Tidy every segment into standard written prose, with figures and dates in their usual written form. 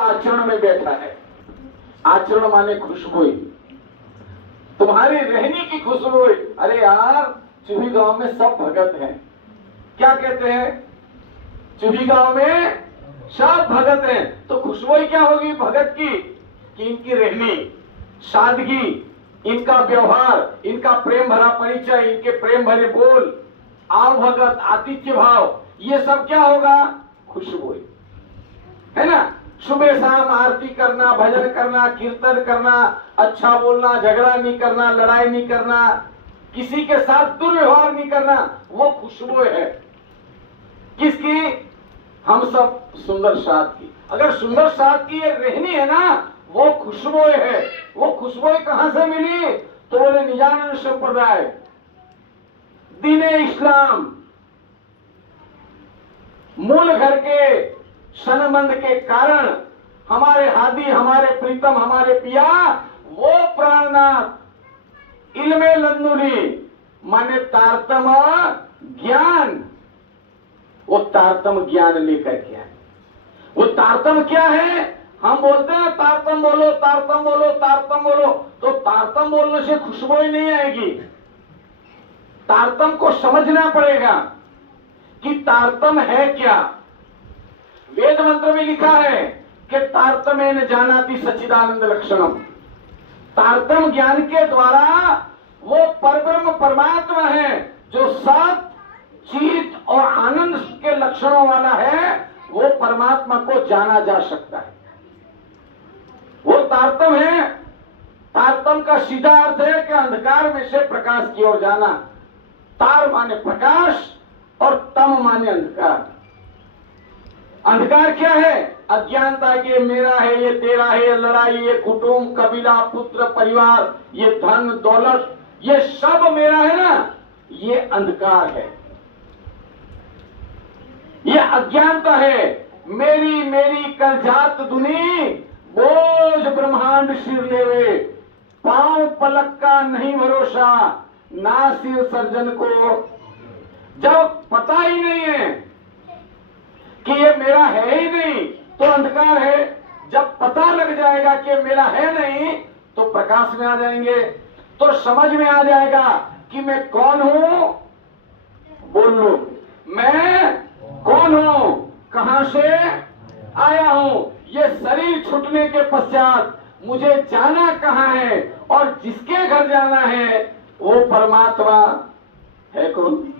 आचरण में बैठा है। आचरण माने खुशबू, तुम्हारी रहने की खुशबू। अरे यार, चुही गांव में सब भगत हैं। क्या कहते हैं? चुही गांव में सब भगत हैं। तो खुशबू क्या होगी भगत की? कि इनकी रहनी, सादगी, इनका व्यवहार, इनका प्रेम भरा परिचय, इनके प्रेम भरे बोल, आव भगत, आतिथ्य भाव, ये सब क्या होगा? खुशबू है ना। सुबह शाम आरती करना, भजन करना, कीर्तन करना, अच्छा बोलना, झगड़ा नहीं करना, लड़ाई नहीं करना, किसी के साथ दुर्व्यवहार नहीं करना, वो खुशबू है। किसकी? हम सब सुंदर साथ की। अगर सुंदर साथ की ये रहनी है ना, वो खुशबू है। वो खुशबू कहां से मिली? तो बोले निजानंद संप्रदाय, दीने इस्लाम, मूल घर के संबंध के कारण हमारे हादी, हमारे प्रीतम, हमारे पिया, वो प्राणनाथ इल्मे लंदुनी माने तारतम ज्ञान, वो तारतम ज्ञान लेकर के आए। वो तारतम क्या है? हम बोलते हैं तारतम बोलो, तारतम बोलो, तारतम बोलो, तो तारतम बोलने से खुशबू ही नहीं आएगी। तारतम को समझना पड़ेगा कि तारतम है क्या। वेद मंत्र में लिखा है कि तारतमेन जानाति सच्चिदानंद लक्षणम। तारतम ज्ञान के द्वारा वो परब्रह्म परमात्मा है जो सत, चित और आनंद के लक्षणों वाला है, वो परमात्मा को जाना जा सकता है। वो तारतम है। तारतम का सीधा अर्थ है कि अंधकार में से प्रकाश की ओर जाना। तार माने प्रकाश और तम माने अंधकार। अंधकार क्या है? अज्ञानता के मेरा है, ये तेरा है, ये लड़ाई, ये कुटुंब, कबीला, पुत्र, परिवार, ये धन दौलत, ये सब मेरा है ना, ये अंधकार है, ये अज्ञानता है। मेरी मेरी कर जात दुनी, बोझ ब्रह्मांड सिर लेवे, पांव पलक का नहीं भरोसा, ना सिर सर्जन को। जब पता ही नहीं है कि ये मेरा है ही नहीं, तो अंधकार है। जब पता लग जाएगा कि मेरा है नहीं, तो प्रकाश में आ जाएंगे, तो समझ में आ जाएगा कि मैं कौन हूं। बोल लो, मैं कौन हूं, कहां से आया हूं। ये शरीर छूटने के पश्चात मुझे जाना कहां है, और जिसके घर जाना है वो परमात्मा है कौन?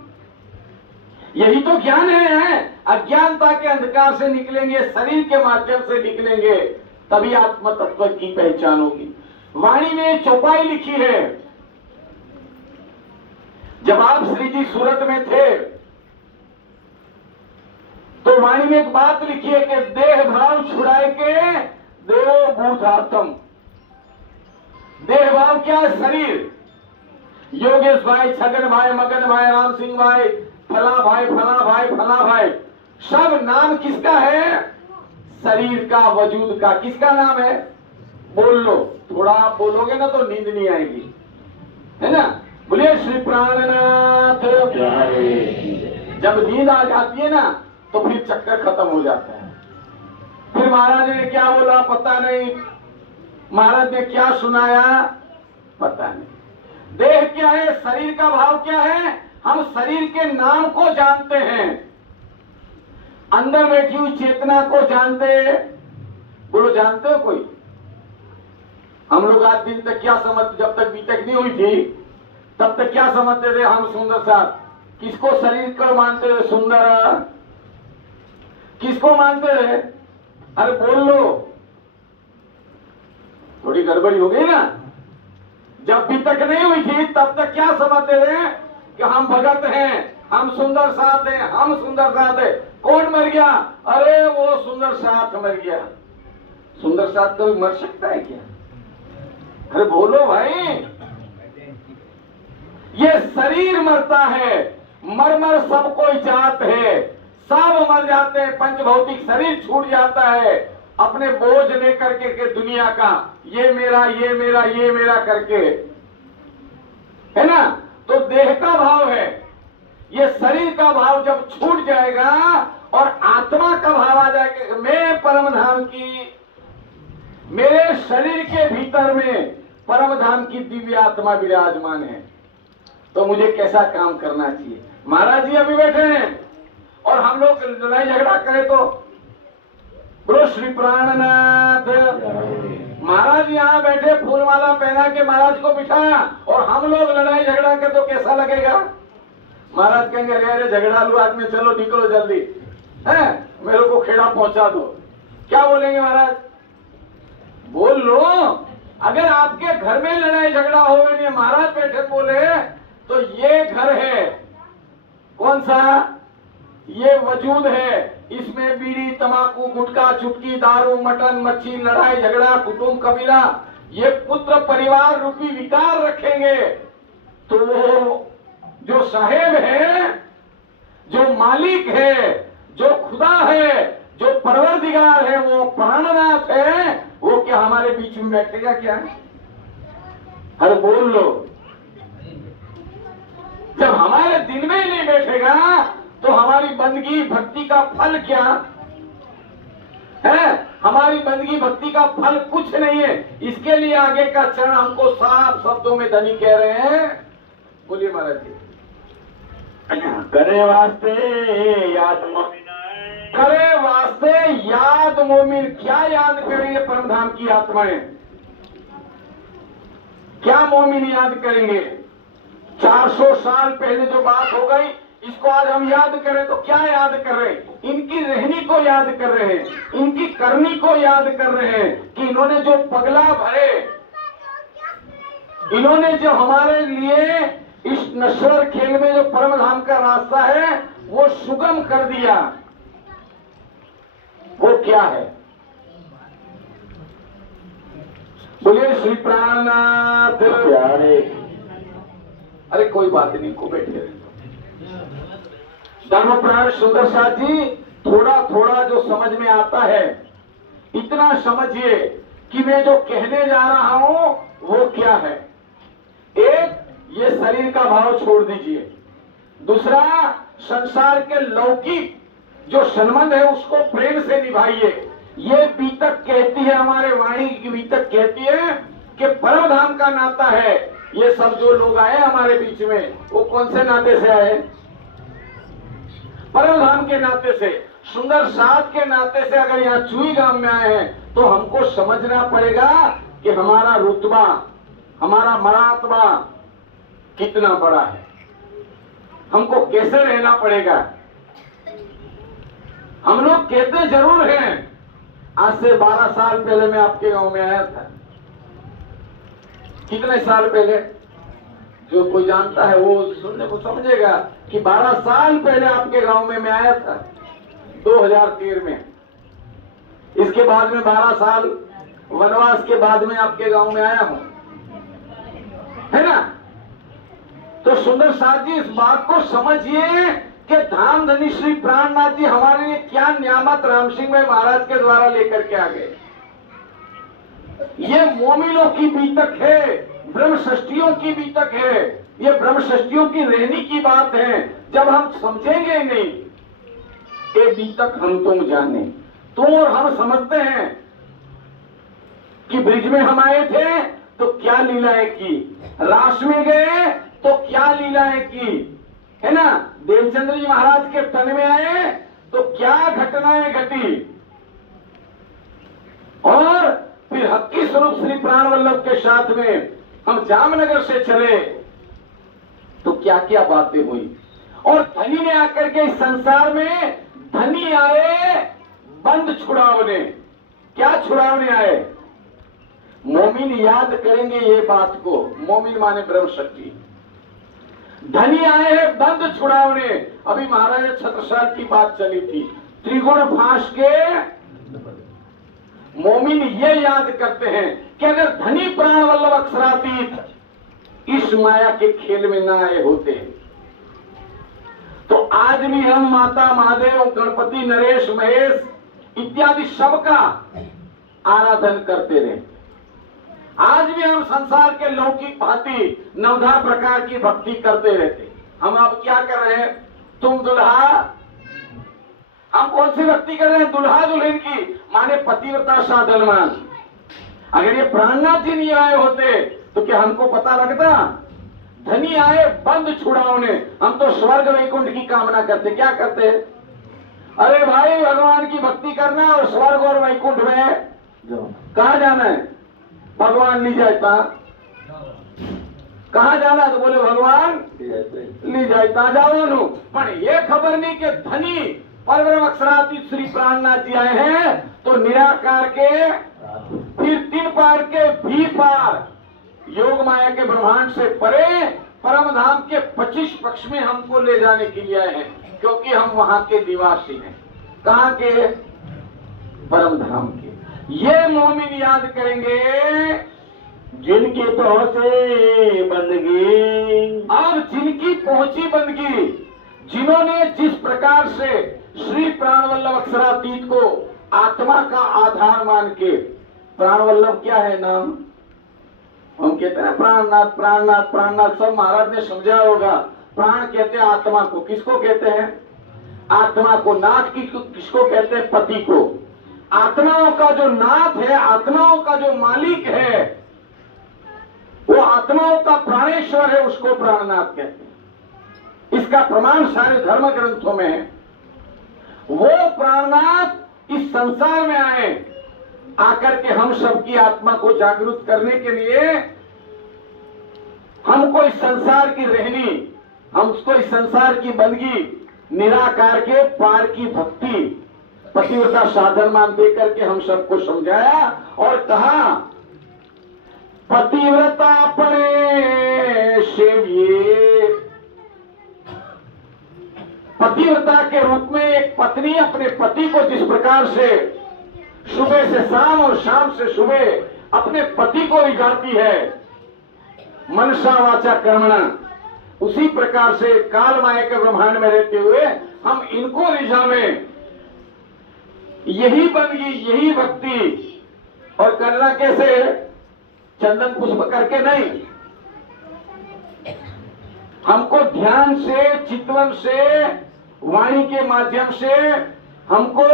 यही तो ज्ञान है। अज्ञानता के अंधकार से निकलेंगे, शरीर के माध्यम से निकलेंगे, तभी आत्म तत्व की पहचान होगी। वाणी में चौपाई लिखी है। जब आप श्री जी सूरत में थे तो वाणी में एक बात लिखी है कि देह भाव छुड़ाए के देवो भूतात्म। देह भाव क्या है? शरीर। योगेश भाई, छगन भाई, मगन भाई, राम सिंह भाई, फला भाई, फला भाई, फला भाई, सब नाम किसका है? शरीर का, वजूद का। किसका नाम है? बोल लो, थोड़ा आप बोलोगे ना तो नींद नहीं आएगी, है ना। बोलिए श्री प्राणनाथ। जब नींद आ जाती है ना तो फिर चक्कर खत्म हो जाता है। फिर महाराज ने क्या बोला पता नहीं, महाराज ने क्या सुनाया पता नहीं। देह क्या है? शरीर का भाव क्या है? हम शरीर के नाम को जानते हैं, अंदर बैठी हुई चेतना को जानते हैं। बोलो, जानते हो कोई? हम लोग आज दिन तक क्या समझते, जब तक बीटेक नहीं हुई थी तब तक क्या समझते थे हम? सुंदर साथ। किसको शरीर को मानते थे? सुंदर। किसको मानते थे? अरे बोल लो, थोड़ी गड़बड़ी हो गई ना। जब भी तक नहीं हुई थी तब तक क्या समझते थे कि हम भगत हैं, हम सुंदर साथ हैं, हम सुंदर साथ हैं। कौन मर गया? अरे वो सुंदर साथ मर गया। सुंदर साथ कभी मर सकता है क्या? अरे बोलो भाई, ये शरीर मरता है, मर मर सब कोई जात है, सब मर जाते हैं। पंचभौतिक शरीर छूट जाता है, अपने बोझ लेकर के दुनिया का, ये मेरा, ये मेरा, ये मेरा करके, है ना। तो देह का भाव है, ये शरीर का भाव जब छूट जाएगा और आत्मा का भाव आ जाएगा, मैं परम धाम की मेरे शरीर के भीतर में परम धाम की दिव्य आत्मा विराजमान है, तो मुझे कैसा काम करना चाहिए। महाराज जी अभी बैठे हैं और हम लोग लड़ाई झगड़ा करें तो बोलो श्री प्राणनाथ। महाराज यहाँ बैठे फूलमाला पहना के महाराज को बिठाया और हम लोग लड़ाई झगड़ा करें तो कैसा लगेगा। महाराज कहेंगे अरे अरे झगड़ालू आदमी, चलो निकलो जल्दी, है मेरे को खेड़ा पहुंचा दो। क्या बोलेंगे महाराज? बोल लो। अगर आपके घर में लड़ाई झगड़ा हो गई, महाराज बैठे बोले तो ये घर है कौन सा? ये वजूद है, इसमें बीड़ी तंबाकू गुटखा चुटकी दारू मटन मच्छी लड़ाई झगड़ा कुटुंब कबीला ये पुत्र परिवार रूपी विकार रखेंगे तो वो जो साहेब है, जो मालिक है, जो खुदा है, जो परवरदिगार है, वो प्राणनाथ है, वो क्या हमारे बीच में बैठेगा क्या? अरे बोल लो। जब हमारे दिल में ही नहीं बैठेगा तो हमारी बंदगी भक्ति का फल क्या है? हमारी बंदगी भक्ति का फल कुछ नहीं है। इसके लिए आगे का चरण हमको साफ शब्दों में धनी कह रहे हैं। बोलिए महाराज जी। करे वास्ते याद मोमिन, करे वास्ते याद मोमिन। क्या याद करेंगे परमधाम की आत्माएं? क्या मोमिन याद करेंगे? 400 साल पहले जो बात हो गई, इसको आज हम याद करें तो क्या याद कर रहे हैं? इनकी रहनी को याद कर रहे हैं, इनकी करनी को याद कर रहे हैं कि इन्होंने जो पगला भरे, इन्होंने जो हमारे लिए इस नश्वर खेल में जो परम धाम का रास्ता है वो सुगम कर दिया। वो क्या है? बोलिए श्री प्राणनाथ। अरे कोई बात नहीं, को बैठे रहे। धर्मप्राण सुंदर साथ जी, थोड़ा थोड़ा जो समझ में आता है इतना समझिए कि मैं जो कहने जा रहा हूं वो क्या है। एक, ये शरीर का भाव छोड़ दीजिए। दूसरा, संसार के लौकिक जो संबंध है उसको प्रेम से निभाइए। ये बीतक कहती है, हमारे वाणी की बीतक कहती है कि परम धाम का नाता है। ये सब जो लोग आए हमारे बीच में वो कौन से नाते से आए? परम धाम के नाते से, सुंदर साथ के नाते से। अगर यहाँ चुई गांव में आए हैं तो हमको समझना पड़ेगा कि हमारा रुतबा, हमारा मरातबा कितना बड़ा है, हमको कैसे रहना पड़ेगा। हम लोग कहते जरूर हैं, आज से 12 साल पहले मैं आपके गांव में आया था। कितने साल पहले? जो कोई जानता है वो सुनने को समझेगा कि 12 साल पहले आपके गांव में मैं आया था 2013 में। इसके बाद में 12 साल वनवास के बाद में आपके गांव में आया हूं, है ना। तो सुंदर साथ जी, इस बात को समझिए कि धाम धनी श्री प्राणनाथ जी हमारे लिए क्या नियामत राम सिंह भाई महाराज के द्वारा लेकर के आ गए। ये मोमिनों की बीतक है, ब्रह्म षष्टियों की बीतक है, ये ब्रह्म षष्टियों की रहनी की बात है। जब हम समझेंगे नहीं, ये बीतक हम तुम जाने, तुम और हम समझते हैं कि ब्रिज में हम आए थे तो क्या लीलाएं की, रास में गए तो क्या लीलाएं की, है ना। देवचंद्र जी महाराज के तन में आए तो क्या घटनाएं घटी, और फिर हक्की स्वरूप श्री प्राण वल्लभ के साथ में हम जामनगर से चले तो क्या क्या बातें हुई। और धनी ने आकर के इस संसार में, धनी आए बंद छुड़ावने। क्या छुड़ावने आए? मोमिन याद करेंगे ये बात को, मोमिन माने ब्रह्म शक्ति। धनी आए हैं बंद छुड़ावने। अभी महाराज छत्रसाल की बात चली थी, त्रिगुण फांस के मोमिन ये याद करते हैं कि अगर धनी प्राण वल्लभ अक्षरातीत इस माया के खेल में ना आए होते तो आज भी हम माता महादेव गणपति नरेश महेश इत्यादि सबका आराधन करते रहे। आज भी हम संसार के लौकिक भांति 9 प्रकार की भक्ति करते रहते। हम अब क्या कर रहे हैं? तुम दुल्हा, हम कौन सी भक्ति कर रहे हैं? दुल्हा दुल्हन की, माने पतिव्रता साधनमान। अगर ये प्राणनाथ जी नहीं आए होते तो क्या हमको पता लगता? धनी आए बंद छुड़ाओने, हम तो स्वर्ग वैकुंठ की कामना करते, क्या करते? अरे भाई भगवान की भक्ति करना और स्वर्ग और वैकुंठ में कहा जाना है? भगवान ली जाता। कहा जाना? तो बोले भगवान ली जाता जाओ नु। पर ये खबर नहीं कि धनी परब्रह्म अक्षरातीत श्री प्राणनाथ जी आए हैं तो निराकार के फिर 3 पार के भी पार योग माया के ब्रह्मांड से परे परम धाम के 25 पक्ष में हमको ले जाने के लिए आए हैं, क्योंकि हम वहां के निवासी हैं। कहाँ के? परम धाम के। ये मोमिन याद करेंगे जिनकी पहुंचे बंदगी, और जिनकी पहुंची बंदगी, जिन्होंने जिस प्रकार से श्री प्राणवल्लभ अक्षरातीत को आत्मा का आधार मान के, प्राणवल्लभ क्या है नाम? हम कहते हैं प्राणनाथ प्राणनाथ प्राणनाथ, सब महाराज ने समझा होगा। प्राण कहते हैं आत्मा को। किसको कहते हैं? आत्मा को। नाथ किसको कहते हैं? पति को। आत्माओं का जो नाथ है, आत्माओं का जो मालिक है, वो आत्माओं का प्राणेश्वर है, उसको प्राणनाथ कहते हैं। इसका प्रमाण सारे धर्म ग्रंथों में है। वो प्राणनाथ इस संसार में आए, आकर के हम सबकी आत्मा को जागरूक करने के लिए हमको इस संसार की रहनी, हमको इस संसार की बंदगी, निराकार के पार की भक्ति, पतिव्रता साधन मान दे करके हम सबको समझाया और कहा पतिव्रता पड़े सेविए। पतिव्रता के रूप में एक पत्नी अपने पति को जिस प्रकार से सुबह से शाम और शाम से सुबह अपने पति को रिझाती है, मनसा वाचा कर्मणा, उसी प्रकार से काल माया के ब्रह्मांड में रहते हुए हम इनको रिझावें। यही बंदगी, यही भक्ति। और करना कैसे? चंदन पुष्प करके नहीं, हमको ध्यान से, चितवन से, वाणी के माध्यम से, हमको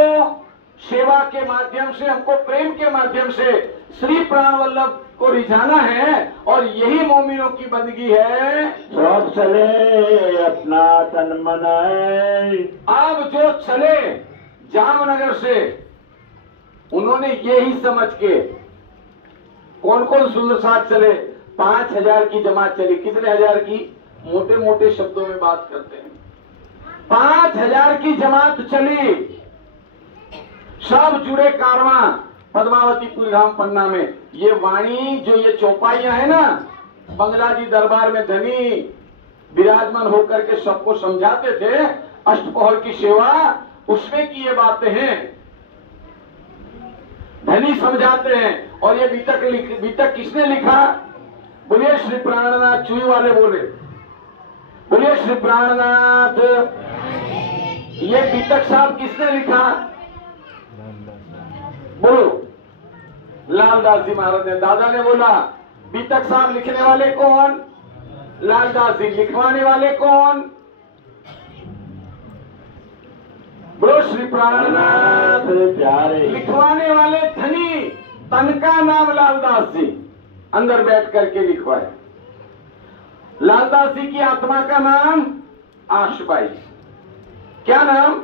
सेवा के माध्यम से, हमको प्रेम के माध्यम से श्री प्राणवल्लभ को रिझाना है। और यही मोमिनों की बंदगी है। सब चले अपना तन मनाए। अब जो चले जामनगर से, उन्होंने यही समझ के, कौन कौन सुंदर साथ चले? 5000 की जमात चली। कितने हजार की? मोटे मोटे शब्दों में बात करते हैं। 5000 की जमात चली, सब जुड़े कारवां पद्मावती पुरीधाम पन्ना में। ये वाणी जो ये चौपाइयां है ना, बंगला जी दरबार में धनी विराजमान होकर के सबको समझाते थे अष्टपहर की सेवा, उसमें की ये बातें हैं, धनी समझाते हैं। और ये बीतक किसने लिखा? बोलिए श्री प्राणनाथ। चुई वाले बोले बोलिए श्री प्राणनाथ। ये बीतक साहब किसने लिखा? बोलो। लालदास जी महाराज ने। दादा ने बोला बीतक साहब लिखने वाले कौन? लालदास जी। लिखवाने वाले कौन? बोलो श्री प्राणनाथ प्यारे। लिखवाने वाले धनी, तन का नाम लालदास जी, अंदर बैठ करके लिखवाए। लालदास जी की आत्मा का नाम आशबाई। क्या नाम?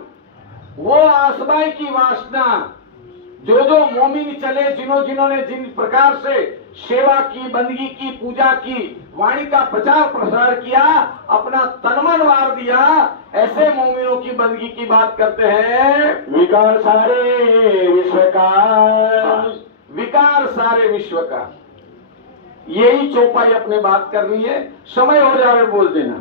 वो आशबाई की वासना, जो मोमिन चले, जिन्होंने जिन प्रकार से सेवा की, बंदगी की, पूजा की, वाणी का प्रचार प्रसार किया, अपना तनमन वार दिया, ऐसे मोमिनों की बंदगी की बात करते हैं। विकार सारे विश्व का, विकार सारे विश्व का। यही चौपाई अपने बात करनी है। समय हो जाए बोल देना।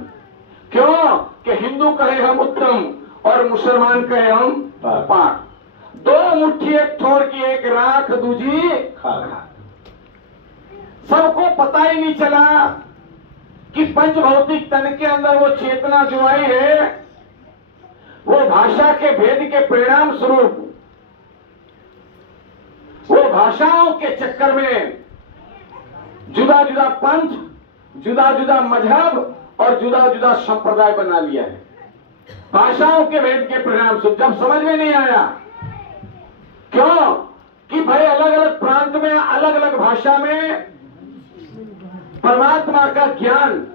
क्यों? कि हिंदू कहे हम उत्तम और मुसलमान कहे हम पाक। दो मुट्ठी एक ठोर की, एक राख दूजी खाक। सबको पता ही नहीं चला कि पंच भौतिक तन के अंदर वो चेतना जो आई है, वो भाषा के भेद के परिणाम स्वरूप, वो भाषाओं के चक्कर में जुदा जुदा पंथ, जुदा जुदा मजहब और जुदा जुदा संप्रदाय बना लिया है। भाषाओं के भेद के परिणाम स्वरूप जब समझ में नहीं आया, क्यों कि भाई अलग अलग प्रांत में अलग अलग भाषा में परमात्मा का ज्ञान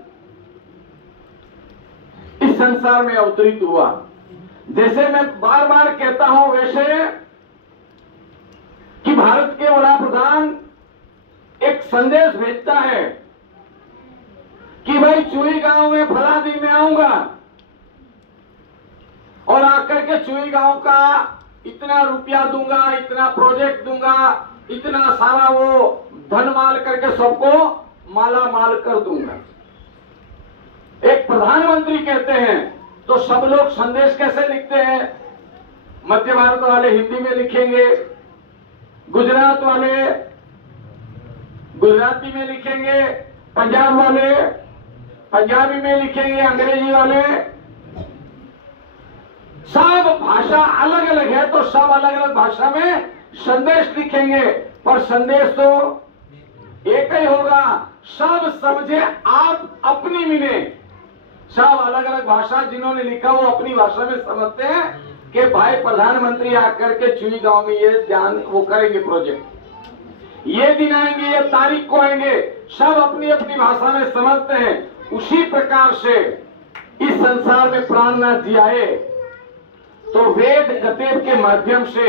इस संसार में अवतरित हुआ। जैसे मैं बार बार कहता हूं वैसे कि भारत के वड़ा प्रधान एक संदेश भेजता है कि भाई चुई गांव में फला दिन में आऊंगा और आकर के चुई गांव का इतना रुपया दूंगा, इतना प्रोजेक्ट दूंगा, इतना सारा वो धन माल करके सबको माला माल कर दूंगा। एक प्रधानमंत्री कहते हैं तो सब लोग संदेश कैसे लिखते हैं? मध्य भारत वाले हिंदी में लिखेंगे, गुजरात वाले गुजराती में लिखेंगे, पंजाब वाले पंजाबी में लिखेंगे, अंग्रेजी वाले, सब भाषा अलग अलग है तो सब अलग अलग भाषा में संदेश लिखेंगे, पर संदेश तो एक ही होगा। सब समझे आप अपनी मिले। सब अलग अलग भाषा जिन्होंने लिखा वो अपनी भाषा में समझते हैं कि भाई प्रधानमंत्री आकर के चुई गांव में ये ध्यान वो करेंगे, प्रोजेक्ट ये दिन आएंगे, ये तारीख को आएंगे, सब अपनी अपनी भाषा में समझते हैं। उसी प्रकार से इस संसार में प्राणनाथ जी आए तो वेद कतेब के माध्यम से,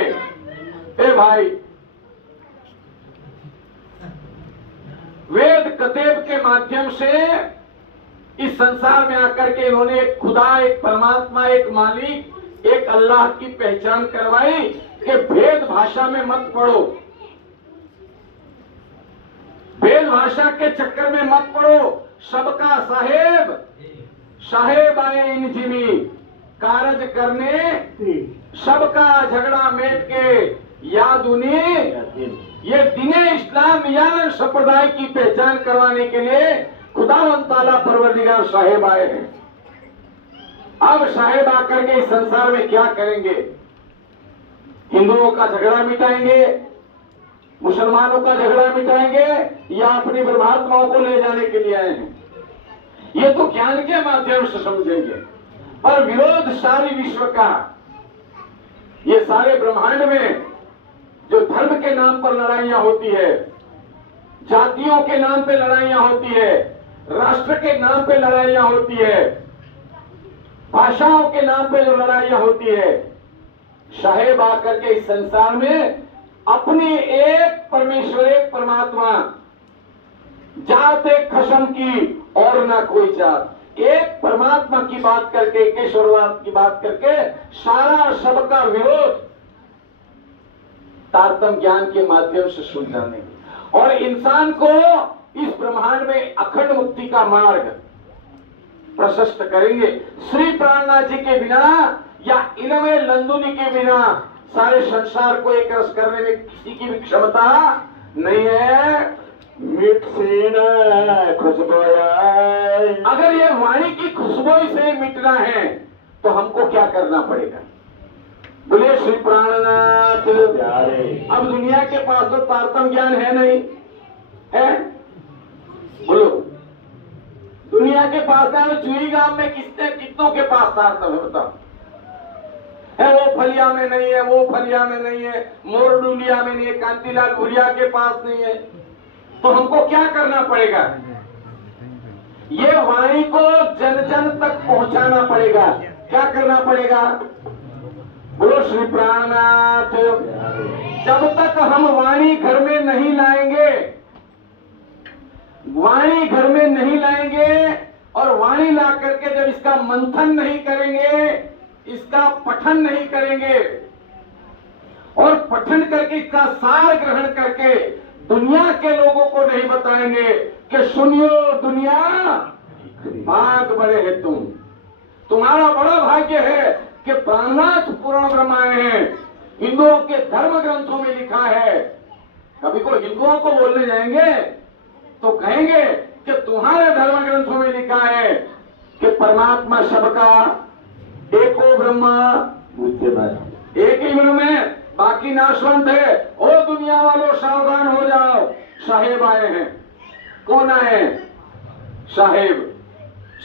ए भाई, वेद कतेब के माध्यम से इस संसार में आकर के इन्होंने एक खुदा, एक परमात्मा, एक मालिक, एक अल्लाह की पहचान करवाई कि भेद भाषा में मत पड़ो, भेद भाषा के चक्कर में मत पड़ो। सबका साहेब साहेब आए इन जिमी कारज करने, सबका झगड़ा मेट के यादुनी। ये दिने इस्लाम यान संप्रदाय की पहचान करवाने के लिए खुदावंद ताला परवरदिगार साहेब आए हैं। अब साहेब आकर के इस संसार में क्या करेंगे? हिंदुओं का झगड़ा मिटाएंगे, मुसलमानों का झगड़ा मिटाएंगे, या अपनी ब्रह्मात्माओं को ले जाने के लिए आए हैं? ये तो ज्ञान के माध्यम से समझेंगे, पर विरोध सारी विश्व का, ये सारे ब्रह्मांड में जो धर्म के नाम पर लड़ाइयां होती है, जातियों के नाम पे लड़ाइयां होती है, राष्ट्र के नाम पे लड़ाइयां होती है, भाषाओं के नाम पे जो लड़ाइयां होती है, साहेब आकर के इस संसार में अपनी एक परमेश्वर, एक परमात्मा, जात एक खसम की और ना कोई जात, एक परमात्मा की बात करके, ईश्वरवाद की बात करके सारा सबका विरोध तारतम्य ज्ञान के माध्यम से सुलझाने और इंसान को इस ब्रह्मांड में अखंड मुक्ति का मार्ग प्रशस्त करेंगे। श्री प्राणनाथ जी के बिना या इनमें लंदुनी के बिना सारे संसार को एक रस करने में किसी की भी क्षमता नहीं है। मिट से न खुशबोए, अगर ये वाणी की खुशबू से मिटना है तो हमको क्या करना पड़ेगा? बोले श्री प्राणनाथ प्यारे। अब दुनिया के पास तो तारतम्य ज्ञान है नहीं है? बोलो, दुनिया के पास है? चुई गांव में कितनों के पास तारतम्य है? बताओ। है वो फलिया में नहीं है, वो फलिया में नहीं है, मोरडुलिया में नहीं है, कांतीलाल भुरिया के पास नहीं है, तो हमको क्या करना पड़ेगा? ये वाणी को जन जन तक पहुंचाना पड़ेगा। क्या करना पड़ेगा? बोलो श्री प्राणनाथ। जब तक हम वाणी घर में नहीं लाएंगे, वाणी घर में नहीं लाएंगे और वाणी ला करके जब इसका मंथन नहीं करेंगे, इसका पठन नहीं करेंगे और पठन करके इसका सार ग्रहण करके दुनिया के लोगों को नहीं बताएंगे कि सुनियो दुनिया, भाग बड़े है तुम्हारा बड़ा भाग्य है कि प्राणनाथ पूर्ण ब्रह्म आए हैं। हिंदुओं के धर्म ग्रंथों में लिखा है। कभी कोई हिंदुओं को बोलने जाएंगे तो कहेंगे कि तुम्हारे धर्म ग्रंथों में लिखा है कि परमात्मा सबका एको ब्रह्मा, एक ही ब्रह्म है, बाकी नाशवंत है। ओ दुनिया वालों सावधान हो जाओ, साहेब आए हैं। कौन आए? साहेब,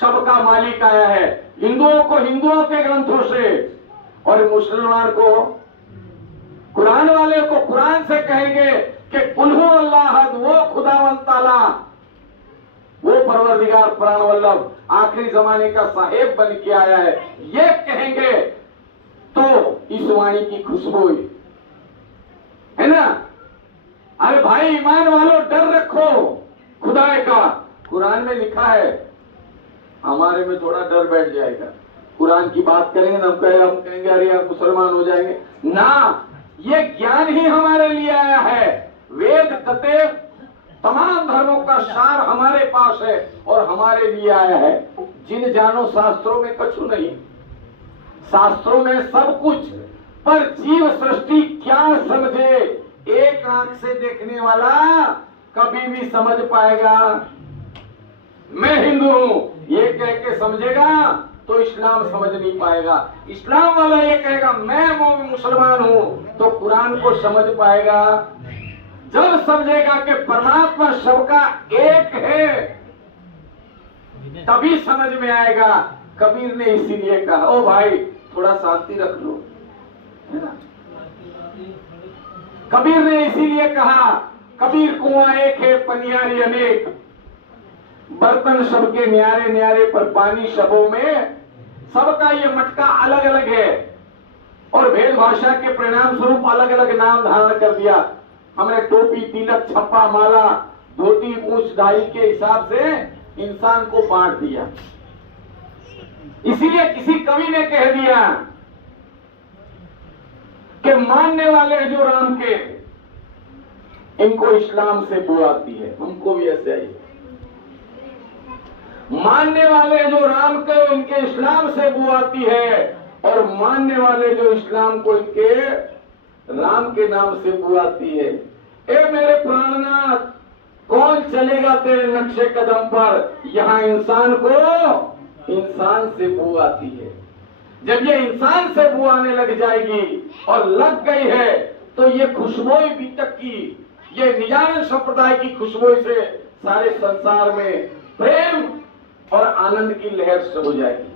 सबका मालिक आया है। हिंदुओं को हिंदुओं के ग्रंथों से और मुसलमान को, कुरान वाले को कुरान से कहेंगे कि कुल्हू अल्लाह, वो खुदावंद ताला, वो परवरदिगार प्राण वल्लभ आखिरी जमाने का साहेब बन के आया है, ये कहेंगे तो इस वाणी की खुशबू है ना। अरे भाई ईमान वालों, डर रखो खुदा का। कुरान में लिखा है, हमारे में थोड़ा डर बैठ जाएगा, कुरान की बात करेंगे ना, हम कहेंगे अरे यार मुसलमान हो जाएंगे ना। ये ज्ञान ही हमारे लिए आया है। वेद कतेब तमाम धर्मों का सार हमारे पास है और हमारे लिए आया है। जिन जानो शास्त्रों में कछु नहीं, शास्त्रों में सब कुछ, पर जीव सृष्टि क्या समझे, एक आंख से देखने वाला कभी भी समझ पाएगा मैं हिंदू हूं ये कह के समझेगा तो इस्लाम समझ नहीं पाएगा। इस्लाम वाला ये कहेगा मैं मुसलमान हूं तो कुरान को समझ पाएगा। जब समझेगा कि परमात्मा सबका एक है तभी समझ में आएगा। कबीर ने इसीलिए कहा, ओ भाई थोड़ा शांति रख लो, है ना। कबीर ने इसीलिए कहा, कबीर कुआं एक है पनियारी अनेक, बर्तन सबके न्यारे न्यारे पर पानी सबों में, सबका ये मटका अलग अलग है और भेद भाषा के परिणाम स्वरूप अलग अलग नाम धारण कर दिया। हमने टोपी, तिलक, छप्पा, माला, धोती, मूछ, दाढ़ी के हिसाब से इंसान को बांट दिया। इसीलिए किसी कवि ने कह दिया कि मानने वाले जो राम के, इनको इस्लाम से बू आती है, हमको भी ऐसे आई। मानने वाले जो राम के, इनके इस्लाम से बू आती है, और मानने वाले जो इस्लाम को, इनके राम के नाम से बू आती है। ए मेरे प्राणनाथ, कौन चलेगा तेरे नक्शे कदम पर, यहाँ इंसान को इंसान से बू आती है। जब ये इंसान से बू आने लग जाएगी और लग गई है तो ये खुशबू भी तक की, ये निजानंद संप्रदाय की खुशबू से सारे संसार में प्रेम और आनंद की लहर से हो जाएगी।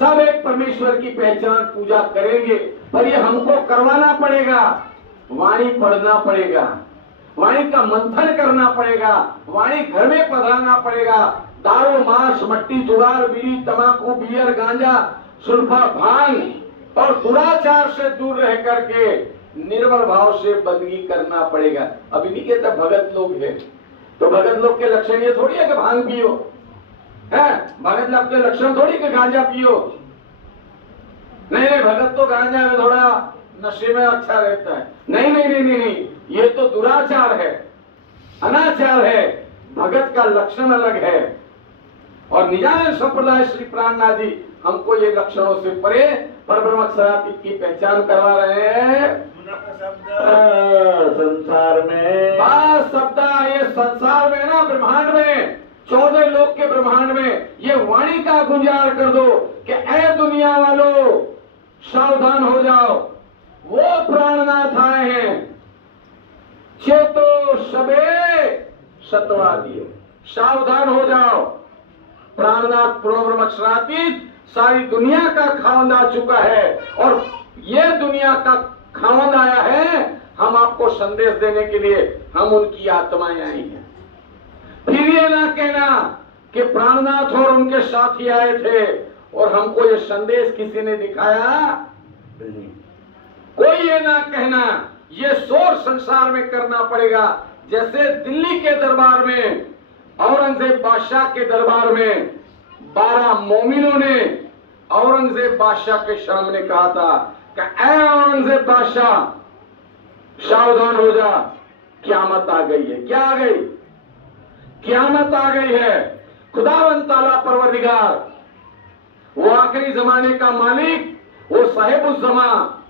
सब एक परमेश्वर की पहचान पूजा करेंगे, पर ये हमको करवाना पड़ेगा। वाणी पढ़ना पड़ेगा, वाणी का मंथन करना पड़ेगा, वाणी घर में पधराना पड़ेगा। दारू, मांस, मट्टी, जुगार, बीड़ी, तंबाकू, बियर, गांजा, सुल्फा, भांग और दुराचार से दूर रह करके निर्मल भाव से बंदगी करना पड़ेगा। अभी नहीं कहता भगत लोग है तो भगत लोग के लक्षण ये थोड़ी है कि भांग पियो, है भगत लोग के लक्षण थोड़ी कि गांजा पियो। नहीं, भगत तो गांजा में थोड़ा नशे में अच्छा रहता है। नहीं नहीं नहीं नहीं, नहीं। ये तो दुराचार है, अनाचार है। भगत का लक्षण अलग है। और निजानंद संप्रदाय श्री प्राणनाथ जी हमको ये लक्षणों से परे परब्रह्म सदातीत की पहचान करवा रहे हैं। संसार में बस शब्द, ये संसार में ना, ब्रह्मांड में, 14 लोक के ब्रह्मांड में ये वाणी का गुंजार कर दो कि ऐ दुनिया वालों सावधान हो जाओ, वो प्राणनाथ आए हैं। चेतो सबे सतवादियो, सावधान हो जाओ। प्राणनाथ पूर्ण अक्षरातीत सारी दुनिया का खावंद आ चुका है और ये दुनिया का खावंद आया है हम आपको संदेश देने के लिए। हम उनकी आत्माएं आई हैं। फिर ये ना कहना कि प्राणनाथ और उनके साथी आए थे और हमको ये संदेश किसी ने दिखाया। कोई ये ना कहना, ये शोर संसार में करना पड़ेगा। जैसे दिल्ली के दरबार में, औरंगजेब बादशाह के दरबार में 12 मोमिनों ने औरंगजेब बादशाह के सामने कहा था कि ऐ औरंगजेब बादशाह सावधान हो जा, क़यामत आ गई है। क्या आ गई? क़यामत आ गई है। खुदावंद ताला परवरदिगार, वो आखिरी जमाने का मालिक, वो साहिबुज़्ज़मा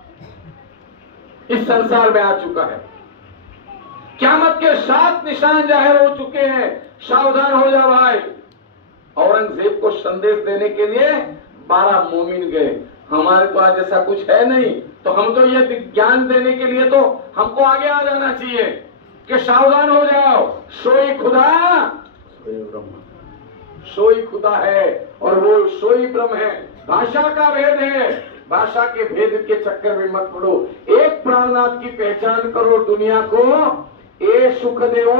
इस संसार में आ चुका है। क़यामत के 7 निशान जाहिर हो चुके हैं। सावधान हो जा भाई। औरंगजेब को संदेश देने के लिए 12 मोमिन गए। हमारे तो आज ऐसा कुछ है नहीं, तो हम तो ये ज्ञान देने के लिए तो हमको आगे आ जाना चाहिए कि सावधान हो जाओ, सोई खुदा सोई खुदा है और वो सोई ब्रह्म है। भाषा का भेद है, भाषा के भेद के चक्कर में मत पड़ो। एक प्राणनाथ की पहचान करो, दुनिया को ए सुख देवो,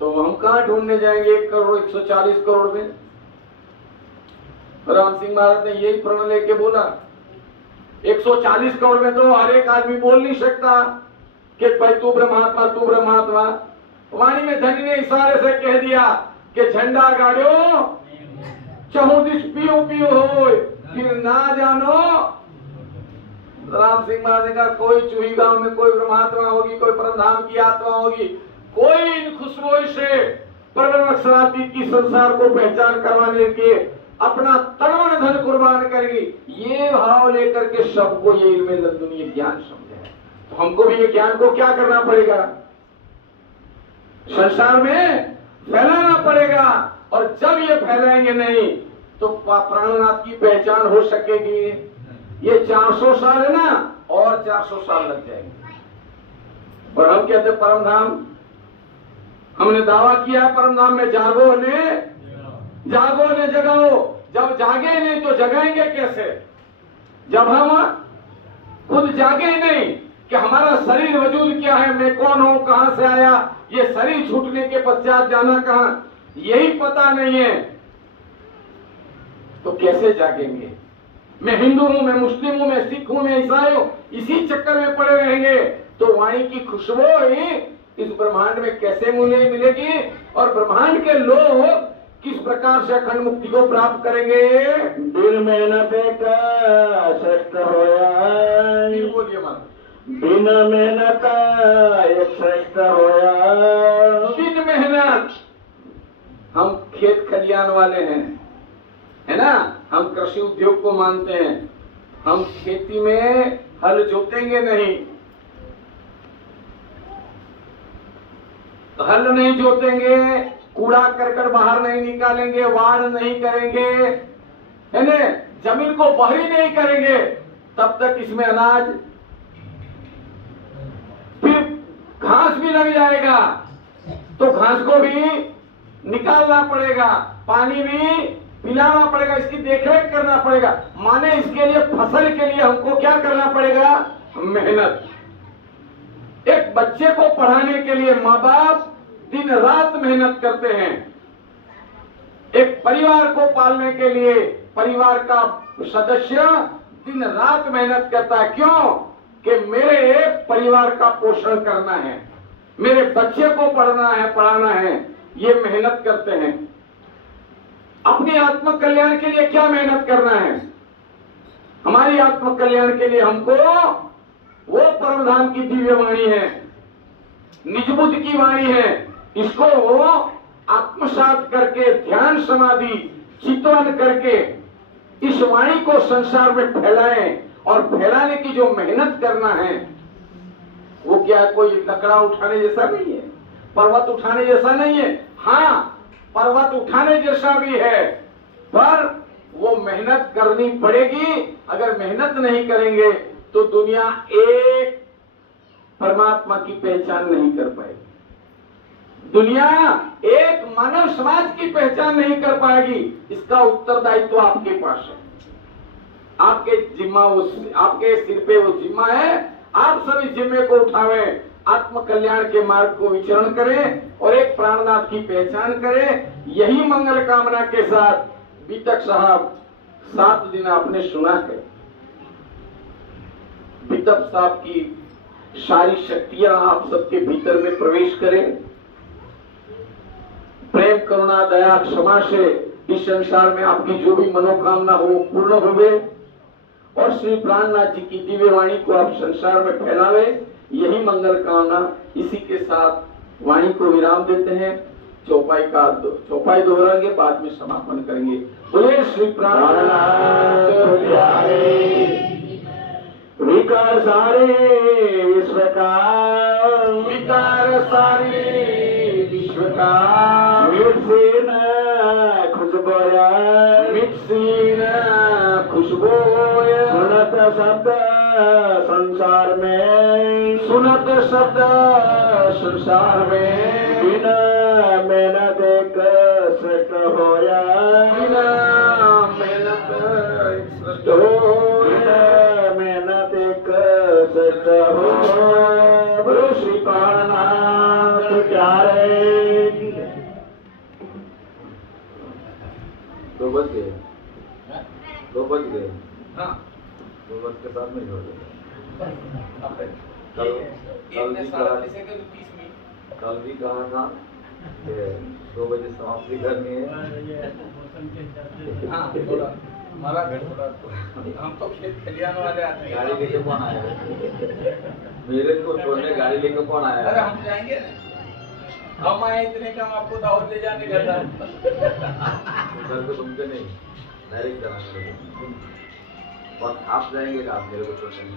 तो हम कहां ढूंढने जाएंगे 1 करोड़ 140 करोड़ में। राम सिंह महाराज ने यही प्रण लेके बोला 140 करोड़ में तो हर एक आदमी बोल नहीं सकता कि भाई तू ब्रह्मात्मा तू ब्रह्मात्मा। वाणी में धनी ने इशारे से कह दिया कि झंडा गाड़ियो चहु दिश पियो पियो हो, फिर ना जानो। राम सिंह महाराज ने कहा कोई चूही गांव में कोई ब्रह्मात्मा होगी, कोई परमधाम की आत्मा होगी, कोई इन खुशबू से परम शराबी की संसार को पहचान करवाने के अपना तन मन धन कुर्बान करेगी। ये भाव लेकर के सबको ये इल्म लदुनी ज्ञान समझे। तो हमको भी ये ज्ञान को क्या करना पड़ेगा, संसार में फैलाना पड़ेगा। और जब ये फैलाएंगे नहीं तो प्राणनाथ की पहचान हो सकेगी। ये 400 साल है ना, और 400 साल लग जाएंगे। और हम कहते परम धाम, हमने दावा किया परम धाम में जागो ने जगाओ। जब जागे नहीं तो जगाएंगे कैसे? जब हम खुद जागे नहीं कि हमारा शरीर वजूद क्या है, मैं कौन हूं, कहां से आया, ये शरीर छूटने के पश्चात जाना कहां, यही पता नहीं है, तो कैसे जागेंगे? मैं हिंदू हूं, मैं मुस्लिम हूं, मैं सिख हूं, मैं ईसाई हूं, इसी चक्कर में पड़े रहेंगे तो वाणी की खुशबू ही इस ब्रह्मांड में कैसे मिलेगी? और ब्रह्मांड के लोग किस प्रकार से अखंड मुक्ति को प्राप्त करेंगे? बिन मेहनत का श्रेष्ठ होया, बोलिए मान, बिना मेहनत एक श्रेष्ठ होया। बिन मेहनत, हम खेत खलियान वाले हैं, है ना, हम कृषि उद्योग को मानते हैं, हम खेती में हल जोतेंगे नहीं, हल नहीं जोतेंगे, कूड़ा करकट बाहर नहीं निकालेंगे, वाड़ नहीं करेंगे, है ना, जमीन को बहरी नहीं करेंगे, तब तक इसमें अनाज, फिर घास भी लग जाएगा तो घास को भी निकालना पड़ेगा, पानी भी पिलाना पड़ेगा, इसकी देखरेख करना पड़ेगा। माने इसके लिए, फसल के लिए हमको क्या करना पड़ेगा? मेहनत। एक बच्चे को पढ़ाने के लिए माँ बाप दिन रात मेहनत करते हैं। एक परिवार को पालने के लिए परिवार का सदस्य दिन रात मेहनत करता है। क्यों? कि मेरे परिवार का पोषण करना है, मेरे बच्चे को पढ़ना है, पढ़ाना है, ये मेहनत करते हैं। अपने आत्म कल्याण के लिए क्या मेहनत करना है? हमारी आत्म कल्याण के लिए हमको वो परमधाम की दिव्य वाणी है, निजबुद्ध की वाणी है, इसको वो आत्मसात करके ध्यान समाधि चितवन करके इस वाणी को संसार में फैलाएं। और फैलाने की जो मेहनत करना है वो क्या कोई लकड़ा उठाने जैसा नहीं है, पर्वत उठाने जैसा नहीं है। हाँ, पर्वत उठाने जैसा भी है, पर वो मेहनत करनी पड़ेगी। अगर मेहनत नहीं करेंगे तो दुनिया एक परमात्मा की पहचान नहीं कर पाएगी, दुनिया एक मानव समाज की पहचान नहीं कर पाएगी। इसका उत्तरदायित्व आपके पास है, आपके जिम्मा, आपके सिर पे वो जिम्मा है। आप सभी जिम्मे को उठावे, आत्म कल्याण के मार्ग को विचरण करें और एक प्राणनाथ की पहचान करें। यही मंगल कामना के साथ बीतक साहब 7 दिन आपने सुना है। बीतक साहब की सारी शक्तियां आप सबके भीतर में प्रवेश करें। प्रेम करुणा दया क्षमा से इस संसार में आपकी जो भी मनोकामना हो पूर्ण होवे और श्री प्राणनाथ जी की दिव्य वाणी को आप संसार में फैलावे। यही मंगल कामना। इसी के साथ वाणी को विराम देते हैं। चौपाई दोहराएंगे, बाद में समापन करेंगे। बोले श्री प्राणनाथ विकार सारे विश्व का, विकार सारे विश्व का, मिटसीन खुशबोया, मिटसीन खुशबोया, सुनत शब्द संसार में, सुनत शब्द संसार में, बिना मेहनत एक श्रेष्ठ होया, बिना मेहनत एक श्रेष्ठ हो, बिना मेहनत एक श्रेष्ठ हो। बोलो श्री प्यारे। 2 बज गए, 2 बज गए, हाँ 2 बज के 7 मिनट हो गए। कल भी कहा था कि 2 बजे समाप्ति करनी है। हाँ थोड़ा हमारा घर थोड़ा हम तो खेत खलियान वाले आदमी हैं। गाड़ी लेके कौन आया? मेरे को छोड़ने गाड़ी लेके कौन आया? अरे हम जाएंगे ना, हम आए इतने का हम आपको दावत ले जाने का था। उधर से तुमसे नहीं, डायरेक्ट जाना पड़ेगा। और आप जाएंगे क्या मेरे को छोड़ने?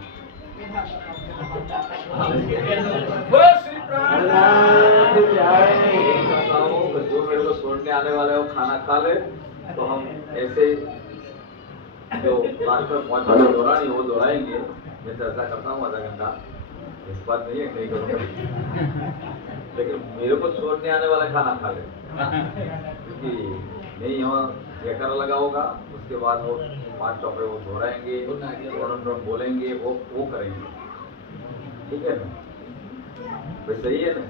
बोलो श्री प्राणनाथ कहता हूँ कि जो मेरे को छोड़ने आने वाले हैं वो खाना खा ले, तो हम ऐसे जो बात पर पहुंचाने दोहरानी वो दोहराएंगे। मैं चर्चा करता हूँ आधा घंटा, इस बात नहीं है नहीं करूँगा, लेकिन मेरे को छोड़ने आने वाला खाना खा ले, क्योंकि नहीं यहाँ जयकारा लगा होगा, उसके बाद वो 5 चौपड़े वो दोहराएंगे, बोलेंगे, वो करेंगे। ठीक है ना? भाई सही है ना?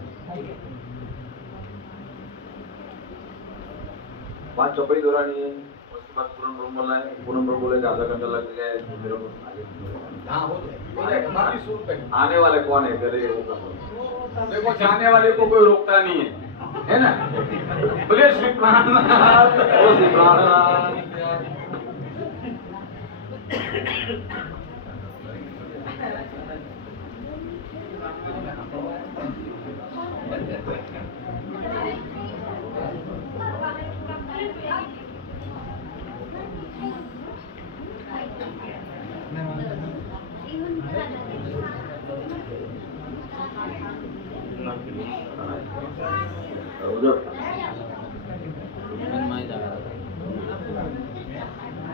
5 चौपड़ी दोहरानी है, उसके बाद पूर्ण ब्रह्म बोलना है। पूर्ण ब्रह्म बोले तो आधा घंटा लग गया है, तो मेरे को आगे हाँ हो जाएगा बाकी सूर पे। आने वाले कौन है? करे वो कर। देखो जाने वाले को कोई रोकता नहीं है ना? बोले श्री प्राणनाथ ओ श्री प्राणनाथ।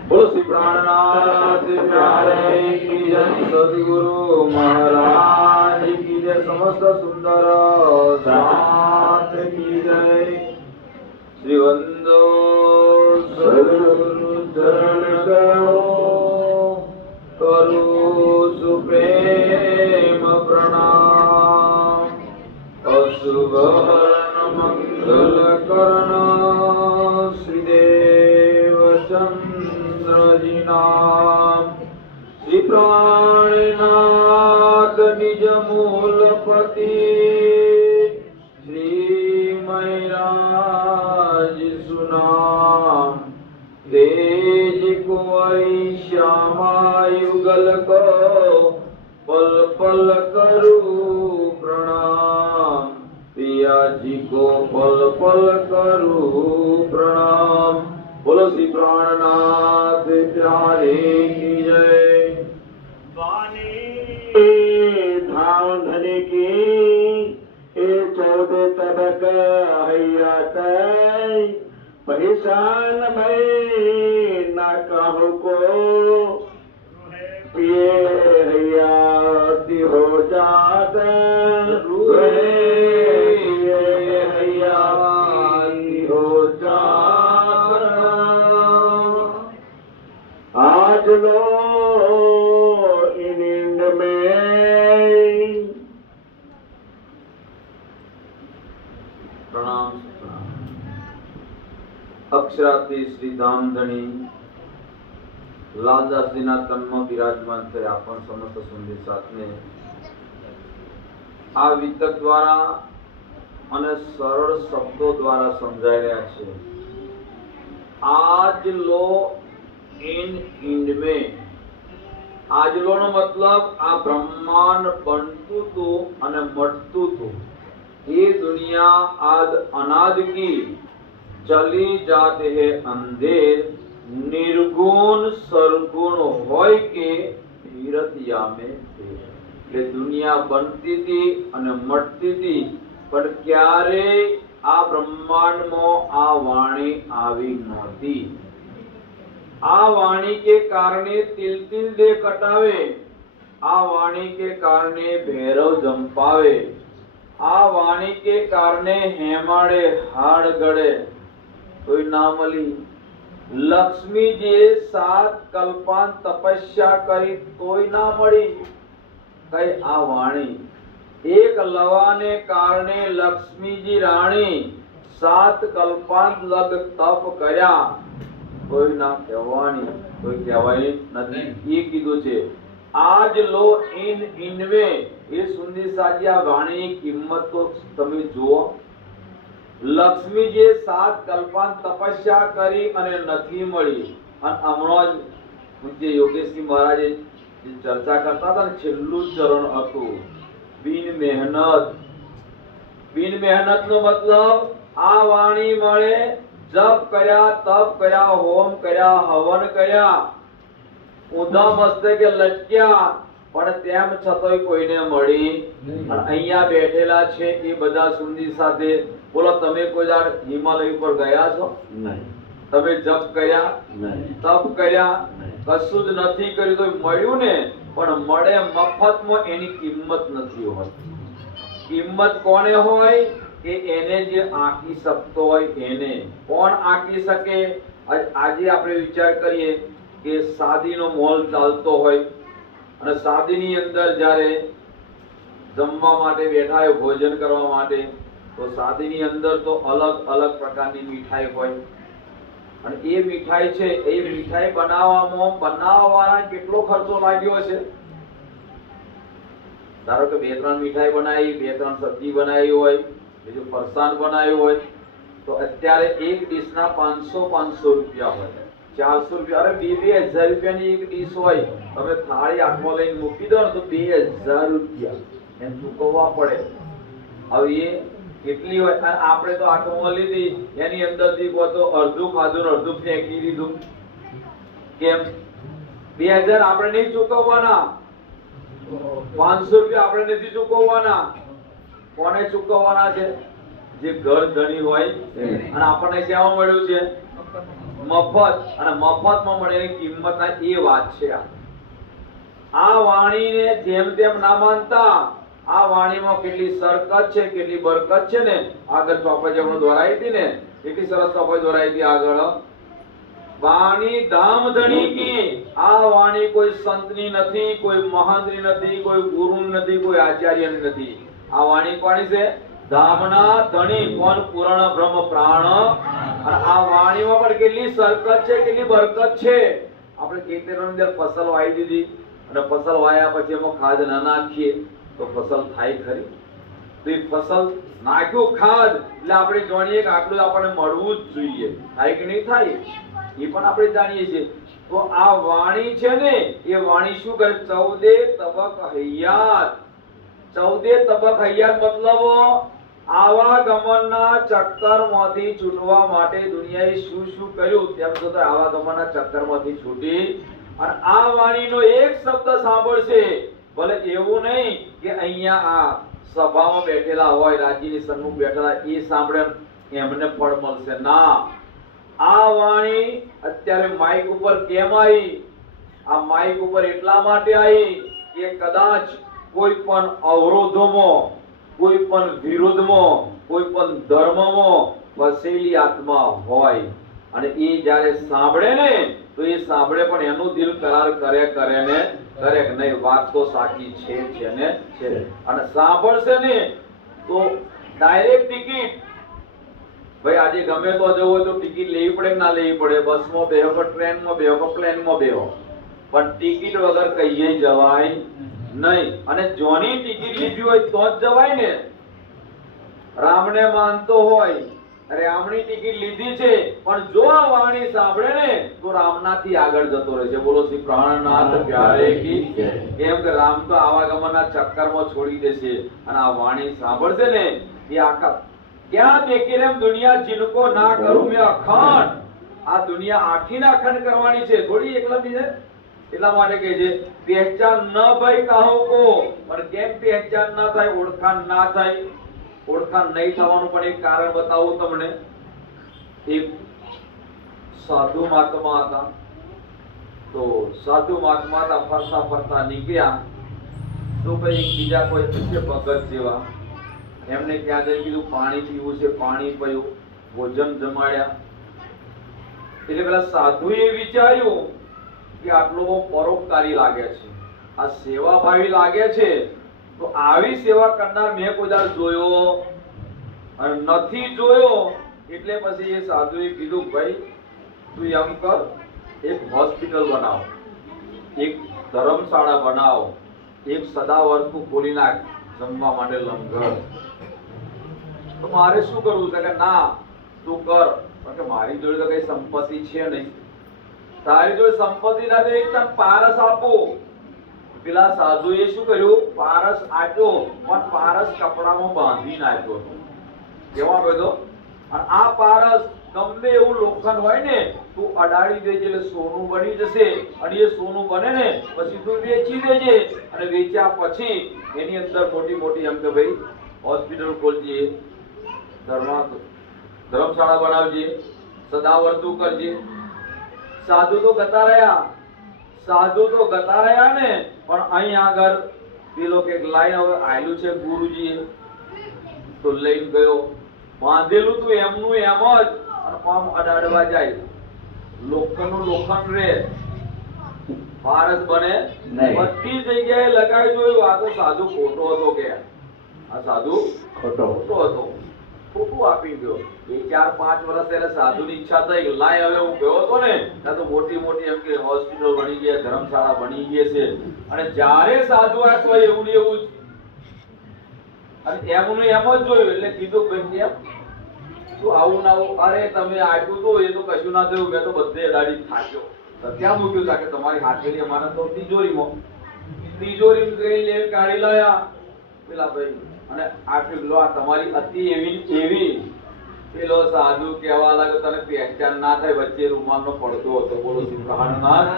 बोलो श्री प्राणनाथ प्यारे की जय, सदगुरु महाराज की जय, समस्त सुंदर साथ की जय। श्री वंदो सदगुरु चरण करो सुप्रेम प्रणाम। अशुभ हरण मंगल करण श्रीदेव चंद्र जी नाम। श्री प्राणनाथ निज मूलपति श्री महराज सुनाम। तेज कुंवरी श्यामा युगल को पल पल करूं प्रणाम। पिया जी को पल पल करूं प्रणाम। बोलो श्री प्राणनाथ प्यारे की जय। धाम धने की 14 तबक हैया तय, पहचान में ना कहूँ को पिए हयाती हो जात हयाती हो जात। आज लो इन में प्रणाम। अक्षराती श्री धामधणी लालदास जी ना तन्म विराजमान थे। आपण समस्त सुंदर साथ में आ वितक द्वारा અને સરળ શબ્દો દ્વારા સમજાઈ રહ્યા છે। આજ લો इन इंड में, आज लो નો મતલબ આ બ્રહ્માંડ બનતું હતું અને મટતું હતું। ये दुनिया आद अनाद की चली जाते है अंधेर, निर्गुण सरगुण होय के धीरतिया में थे। એટલે दुनिया बनती थी અને मटती थी, पर क्यारे आ ब्रह्मांड में आ वाणी आवी नहोती। आ वाणी के कारणे तिल तिल दे कटावे, आ वाणी के कारणे भैरव जंपावे, आ वाणी के कारणे हेमाड़े हाड़ गड़े कोई ना मली। लक्ष्मी जी 7 कल्पान तपस्या करी तोय ना मળી। कई आ वाणी એક લવાને કારણે લક્ષ્મીજી રાણી 7 કલ્પાંત લગ તપ કર્યા. કોઈ ના કહેવાની, કોઈ કહેવાય નથી. એ કીધું છે આજ લો ઇનવે. એ સુંદી સાજી આ વાણીની કિંમત તો તમે જુઓ. લક્ષ્મીજીએ 7 કલ્પાંત તપસ્યા કરી અને નથી મળી. અને હમણાં જ પૂજ્ય યોગેશજી મહારાજે જે ચર્ચા કરતા હતા ને, છેલ્લું ચરણ હતું બિન મહેનત. બિન મહેનત નો મતલબ આ વાણી મળે, જપ કર્યા, તપ કર્યા, હોમ કર્યા, હવન કર્યા, ઊંધા મસ્તકે લટક્યા, પણ તેમ છતાંય કોઈને મળી. અને અહીંયા બેઠેલા છે એ બધા સુંદી સાથે બોલો, તમે કોઈ વાર હિમાલય પર ગયા છો? નહીં. તમે જપ કર્યા, નહીં. તપ કર્યા, નહીં. કશું જ નથી કર્યું તો મળ્યું ને. પણ મળે મફતમાં, એની કિંમત નથી હોતી. કિંમત કોને હોય? કે એને જે આંકી શકતો હોય એને. કોણ આંકી શકે? આજે આપણે વિચાર કરીએ કે શાદીનો મોલ ચાલતો હોય અને શાદીની અંદર જ્યારે જમવા માટે બેઠા હોય, ભોજન કરવા માટે, તો શાદીની અંદર તો અલગ અલગ પ્રકારની મીઠાઈ હોય. અને એ મીઠાઈ છે, એ મીઠાઈ બનાવવાવાળા કેટલો ખર્ચો લાગ્યો છે. ધારો કે 2-3 મીઠાઈ બનાવી, 2-3 સબ્જી બનાવી હોય, બીજું ફરસાણ બનાવ્યું હોય, તો અત્યારે એક ડીશના 500 રૂપિયા હોય, 400 રૂપિયા, અરે 2,000 રૂપિયાની એક ડીશ હોય. તમે થાળી હાથમાં લઈને મૂકી દો ને તો 2,000 રૂપિયા એમ ચૂકવવા પડે. હવે એ કેટલી હોય? અને આપણે તો હાથમાં લીધી, એની અંદરથી તો અડધું ખાધું ને અડધું ફેંકી દીધું. કેમ? 2,000 આપણે નહીં ચૂકવવાના, 500 રૂપિયા આપણે નથી ચૂકવવાના. કોને ચૂકવવાના છે? જે ઘર ધણી હોય. અને આપણને ક્યાં મળ્યું છે? મફત. અને મફતમાં મળેલી કિંમતના એ વાત છે. આ વાણીને જેમ તેમ ના માનતા. આ વાણીમાં કેટલી સરકત છે, કેટલી બરકત છે ને. આગળ ચોપાઈ જેમણે દોરાઈ હતી ને, કેટલી સરસ ચોપાઈ દોરાઈ હતી આગળ. વાણી ધામ ધણી કી. આ વાણી કોઈ સંતની નથી, કોઈ મહંતની નથી, કોઈ ગુરુની નથી, કોઈ આચાર્યની નથી. આ વાણી કોની છે? ધામના ધણી. કોણ? પૂર્ણ બ્રહ્મ પ્રાણ. અને આ વાણીમાં પણ કેટલી સરકત છે, કેટલી બરકત છે. આપણે ખેતરની અંદર ફસલ વાવી દીધી અને ફસલ વાયા પછી એમાં ખાદ ના નાખીએ તો ફસલ થાય ખરી? તો એ ફસલ નાખ્યું ખાદ એટલે આપણે જાણીએ કે આટલું આપણને મળવું જ જોઈએ. થાય કે નહીં થાય? એ પણ આપણે જાણીએ છીએ. તો આ વાણી છે ને, એ વાણી શું કરે? 14 તબક હૈયાત. 14 તબક હૈયાત મતલબ આવાગમનના ચક્કરમાંથી છૂટવા માટે દુનિયાએ શું શું કર્યું, તેમ છતાં આવાગમનના ચક્કરમાંથી છૂટી. અને આ વાણીનો એક શબ્દ સાંભળશે, ભલે એવું નહીં કે અહીંયા આ સભામાં બેઠેલા હોય, રાજ્યની સન્મુખ બેઠેલા, એ સાંભળે એમને ફળ મળશે. ના, આ વાણી અત્યારે માઇક ઉપર કેમ આવી? આ માઇક ઉપર એટલા માટે આવી કે કદાચ કોઈ પણ અવરોધોમાં, કોઈ પણ વિરોધમાં, કોઈ પણ ધર્મમાં ફસેલી આત્મા હોય અને એ જ્યારે સાંભળે ને, તો એ સાંભળે પણ એનું દિલ કરાર કરે ને કરે કે નહીં, વાત તો સાચી છે ને છે. અને સાંભળશે ને તો ડાયરેક્ટ ટિકિટ. ભાઈ આજે ગમે તો જવું હોય તો ટિકિટ લેવી પડે કે ના લેવી પડે? બસમાં બેહો કે ટ્રેનમાં બેહો કે પ્લેનમાં બેહો, પણ ટિકિટ વગર કહીએ જવાય નહીં. અને જોની ટિકિટ લીધી હોય તો જ જવાય ને. રામને માનતો હોય, રામની ટિકિટ લીધી છે, પણ જો આ વાણી સાંભળે ને તો રામનાથી આગળ જતો રહેશે. બોલો શ્રી પ્રાણનાથ પ્યારે કી. કેમ કે રામ તો આવાગમનના ચક્કરમાં છોડી દેશે. અને આ વાણી સાંભળશે ને એ આખા ક્યાં દેખી રેમ દુનિયા જિनको ના કરું મેં અખંડ. આ દુનિયા આખીને અખંડ કરવાની છે, થોડી એકલા બીજે. એટલા માટે કહે છે પહેચાન ન ભાઈ કહો કો. પણ કેમ પહેચાન ના થાય? ઓળખાણ ના થાય. ઓળખાણ નહીં થવાનું પણ એક કારણ બતાવું તમને. એક સાધુ મહાત્મા હતા. તો સાધુ મહાત્મા હતા, ફરતા ફરતા નીકળ્યા તો ભાઈ બીજા કોઈ છે ભગત જેવા, એમને ક્યાં જઈને કીધું પાણી પીવું છે, પાણી પીવું, ભોજન જમાડ્યા. એટલે પેલા સાધુએ વિચાર્યું કે આટલો બહુ પરોપકારી લાગે છે, આ સેવાભાવી લાગે છે, તો આવી સેવા કરનાર મેં કોઈ દાડ જોયો અને નથી જોયો. એટલે પછી એ સાધુએ કીધું, ભાઈ તું એમ કર, એક હોસ્પિટલ બનાવ, એક ધર્મશાળા બનાવ, એક સદાવર્તું ખોલી નાખ, જમવા માટે લંગર. તો મારે શું કરવું છે કે ના તું કર, કારણ કે મારી જોડે તો કઈ સંપત્તિ છે નહીં. તારી જોડે સંપત્તિ નથી, એક તને પારસ આપો. પેલા સાધુએ શું કર્યું, પારસ આપ્યો, પણ પારસ કપડામાં બાંધી નાખ્યો હતો. કેવા બધો? અને આ પારસ ગમે એવું લોખંડ હોય ને તું અડાડી દેજે એટલે સોનું બની જશે. અને એ સોનું બને ને પછી તું વેચી દેજે, અને વેચ્યા પછી એની અંદર મોટી મોટી એમ કે ભાઈ હોસ્પિટલ ખોલજે, ધર્મશાળા બનાવજે, સદાવર્તું કરજે. સાધુ તો ગતા રહ્યા, સાધુ તો ગતા રહ્યા ને, પણ અહીં આગળ પેલો કે લાઈન હવે આયલું છે ગુરુજીએ, તો લઈને ગયો. બાંધેલું તું એમનું એમ જ, અને આમ અડાડવા જાય. લોખંડનું લોખંડ રે, પારસ બને બધી જગ્યાએ લગાવી જોયું. આ તો સાધુ ખોટો હતો કે આ સાધુ ખોટો હતો, ખોટું આપી ગયો. 4-5 વર્ષ એટલે સાધુની ઈચ્છા થઈ કે લાય હવે હું ગયો હતો ને ત્યાં તો મોટી મોટી એમ કે હોસ્પિટલ બની ગયા, ધર્મશાળા બની ગઈ છે. અને જ્યારે સાધુ આવ્યો એવું ને એવું જ, અને એમનું એમ જ જોયું. એટલે કીધું ભાઈ એમ તું આવું ના આવું, અરે તમે આપ્યું તો એ તો કશું ના થયું, મેં તો બધે અડાડી થાક્યો. ત્યાં મૂક્યું તા કે તમારી હાથેલી અમારે તો તિજોરીમાં કાઢી લાયા પેલા ભાઈ, અને આપ્યું લો આ તમારી હતી એવી. પેલો સાધુ કહેવા લાગ્યો, તને પહેચાન ના થાય, વચ્ચે રૂમાલનો પડદો હતો. બોલો સિંહાળનાથ,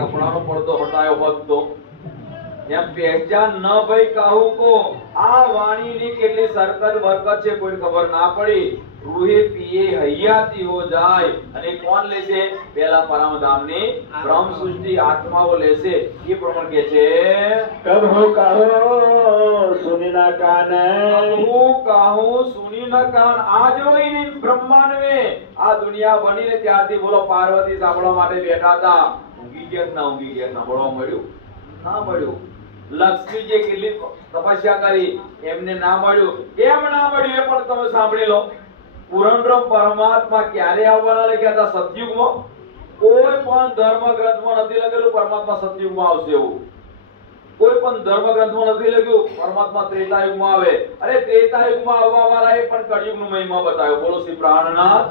કપડાનો પડદો હટાયો હોત તો એમ પહેચાન ન ભાઈ કહું કો. આ વાણીની કેટલી સરકત બરકત છે કોઈ ખબર ના પડી. રૂહે પીએ હૈયાતી હો જાય. અને કોણ લેશે? પેલા પરમધામની બ્રહ્મ સૃષ્ટિ આત્માઓ લેશે. એ પ્રમાણે કે છે કહો સુની ના કાને, કહું સુની ન કાન. આજ રોઈની બ્રહ્માંડ में આ દુનિયા બનીને ત્યારથી બોલો પાર્વતી સાંભળવા માટે બેઠા હતા. ઊંઘી ગયા ના ઊંઘી ગયા? સાંભળવા મળ્યું ના મળ્યું? લક્ષ્મીજી કેટલી તપસ્યા કરી, એમને ના મળ્યું. કેમ ના મળ્યું એ પણ તમે સાંભળી લો. પુરંદરમ પરમાત્મા ક્યારે આવવાના લખ્યા હતા? સતયુગમાં. કોઈ પણ ધર્મ ગ્રંથમાં નથી લખેલું પરમાત્મા સતયુગમાં આવશે એવું. કોઈ પણ ધર્મ ગ્રંથમાં નથી લખ્યું પરમાત્મા ત્રેતાયુગમાં આવે. અરે ત્રેતાયુગમાં આવવા વાળા એ પણ કળિયુગનો મહિમા બતાવ્યો. બોલો શ્રી પ્રાણનાથ.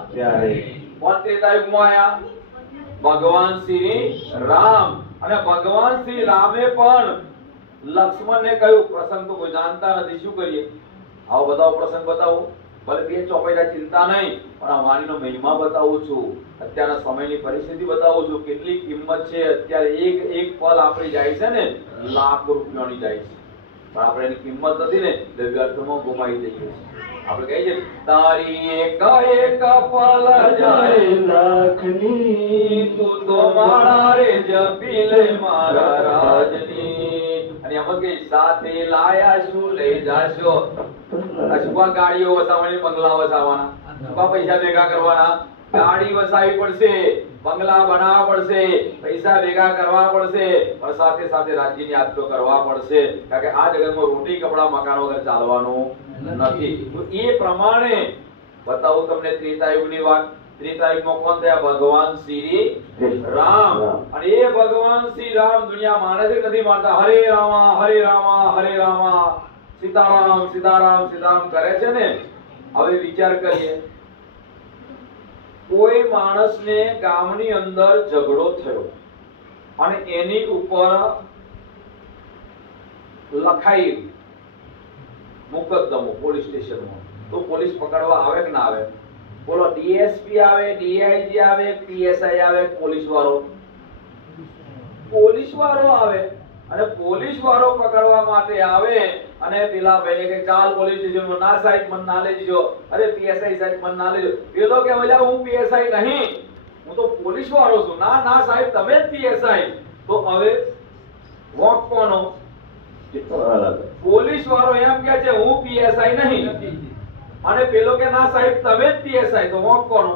કોણ ત્રેતાયુગમાં આયા? ભગવાન શ્રી રામ. અને ભગવાન શ્રી રામે પણ લક્ષ્મણને કહ્યું, પ્રસંગ તો કોઈ જાણતા નથી, શું કરીએ? આવો બતાવો પ્રસંગ બતાવો. ભલે 2 ચોપાઈ ચિંતા નહીં, પણ આ વાણીનો મહિમા બતાવું છું. અત્યારના સમયની પરિસ્થિતિ બતાવું છું. કેટલી કિંમત છે. અત્યારે એક પલ આપણી જાય છે ને લાખો રૂપિયાની જાય છે, પણ આપણે એની કિંમત નથી ને એટલે વ્યર્થમાં ગુમાવી દઈએ છીએ. આપણે કહીએ છીએ તારી એક પલ જાય લાખની, તું તો મારા રે જપી લે મારા રાજની. અને એમ કે સાથે લાયા શું લઈ જાશો? અશુભા ગાડીઓ વસાવવાની, બંગલા વસાવવાના, શુભા પૈસા ભેગા કરવાના. ગાડી વસાવી પડશે, બંગલા બનાવવા પડશે, પૈસા ભેગા કરવા પડશે, પણ સાથે સાથે રાજ્યની યાત્રા કરવા પડશે. કારણ કે આ જગતમાં રોટી કપડા મકાન વગર ચાલવાનું નથી. તો એ પ્રમાણે બતાવું તમને ત્રેતાયુગની વાત. ત્રેતાયુગમાં કોણ થયા? ભગવાન શ્રી રામ. અને એ ભગવાન શ્રી રામ દુનિયા માને છે નથી માનતા? હરે રામા હરે રામા હરે રામા, સીતારામ સીતારામ સીતારામ કરે છે ને. હવે વિચાર કરીએ, કોઈ માણસને ગામની અંદર ઝઘડો થયો અને એની ઉપર લખાઈ મુકદ્દમો પોલીસ સ્ટેશનમાં, તો પોલીસ પકડવા આવે કે ના આવે? બોલો, ડીએસપી આવે, ડીઆઈજી આવે, પીએસઆઈ આવે, પોલીસ વાળો આવે. અને પોલીસ વાળો પકડવા માટે આવે અને પેલા ભાઈ કે ચાલ પોલીસ સ્ટેશનમાં. ના સાહેબ મને ના લઈ જજો. અરે પીએસઆઈ સાહેબ મને ના લઈ જજો. પેલો કે ભલા હું પીએસઆઈ નહીં, હું તો પોલીસ વાળો છું. ના ના સાહેબ તમે જ પીએસઆઈ. તો હવે વોક કોનો? પોલીસ વાળો એમ કે છે હું પીએસઆઈ નહીં, અને પેલો કે ના સાહેબ તમે જ પીએસઆઈ. તો વોક કોનો?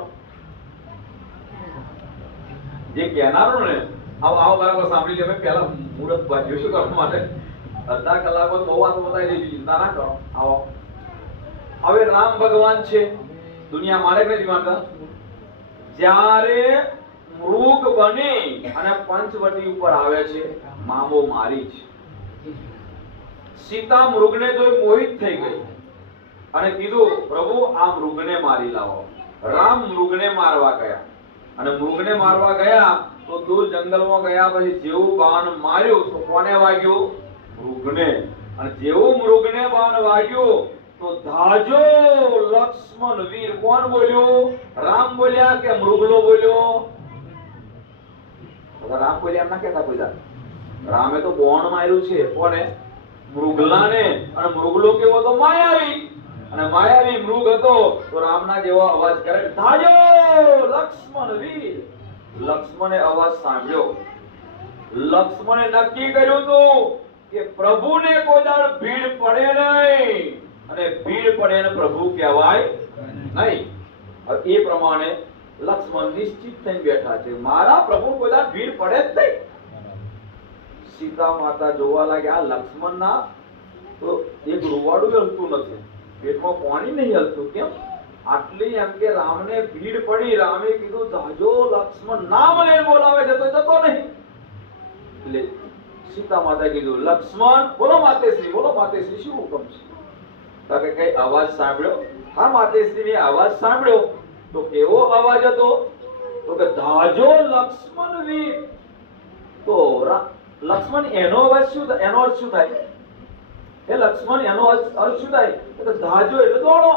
જે કહેનારો ને આવો બરાબર સાંભળી લે. પહેલા મુહૂર્ત બાજ્યું શું કરવા માટે? અડધા કલાકમાં તો બહુ વાતો બતાવી દીધી, ચિંતા ના કરો. આવો. હવે રામ ભગવાન છે, દુનિયા મારે કે નથી માનતા? જ્યારે મૃગ બની અને પંચવટી ઉપર આવે છે, મામો મારી છે. સીતા મૃગને જોઈ મોહિત થઈ ગઈ અને કીધું, પ્રભુ આ મૃગને મારી લાવો. રામ મૃગને મારવા ગયા અને મૃગને મારવા ગયા તો દૂર જંગલમાં ગયા પછી જેવું બાણ માર્યું તો કોને વાગ્યું? મૃગને. અને જેવું મૃગને બાણ વાગ્યું તો ધાજો લક્ષ્મણ વીર. કોણ બોલ્યું? રામ બોલ્યા કે મૃગલો બોલ્યો? રામ બોલ્યા એમ ના કહેતા કોઈ દાડો. રામે તો બોણ માર્યું છે. કોને? મૃગલાને. અને મૃગલો કેવો તો માયાવી. અને માયાવી મૃગ હતો તો રામના જેવો અવાજ કરે, ધાજો લક્ષ્મણ વીર. લક્ષ્મણે અવાજ સાંભળ્યો. લક્ષ્મણે નક્કી કર્યું હતું કે પ્રભુને કોઈ દાડ ભીડ પડે નહીં, અને ભીડ પડે ને પ્રભુ કહેવાય નહીં. એ પ્રમાણે લક્ષ્મણ નિશ્ચિત થઈને બેઠા છે, મારા પ્રભુ કોઈ દાડ ભીડ પડે જ નહીં. સીતા માતા જોવા લાગ્યા, આ લક્ષ્મણના તો એક રૂવાડું હલતું નથી, પેટમાં પાણી નહીં હલતું. કેમ? આટલી એમ કે રામને ભીડ પડી. રામે કીધું, જાજો લક્ષ્મણ નામ લઈને બોલાવે છે તો જતો નહીં. એટલે સીતા માતા કીધું, લક્ષ્મણ બોલો માતેશ્રી, બોલો માતેશ્રી, શું હુકમ છે? તો કે કઈ અવાજ સાંભળ્યો? હા માતેશ્રી, મેં અવાજ સાંભળ્યો. તો કેવો અવાજ હતો? તો કે ધાજો લક્ષ્મણ વીર. તો લક્ષ્મણ એનો અવાજ શું થાય? એનો અર્થ શું થાય? એ લક્ષ્મણ એનો અર્થ શું થાય? તો ધાજો એટલે દોડો.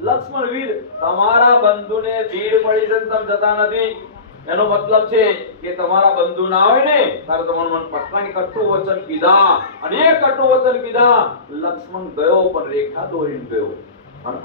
લક્ષ્મણ વીર, તમારા બંધુને ભીડ પડી છે, તમે જતા નથી. એનો મતલબ છે કે તમારા બંધુ ના હોય ને ત્યારે તમારું મન પટવાની કટુ વચન કીધા, અને એ કટુ વચન કીધા. લક્ષ્મણ ગયો પણ રેખા દોરીને ગયો. અને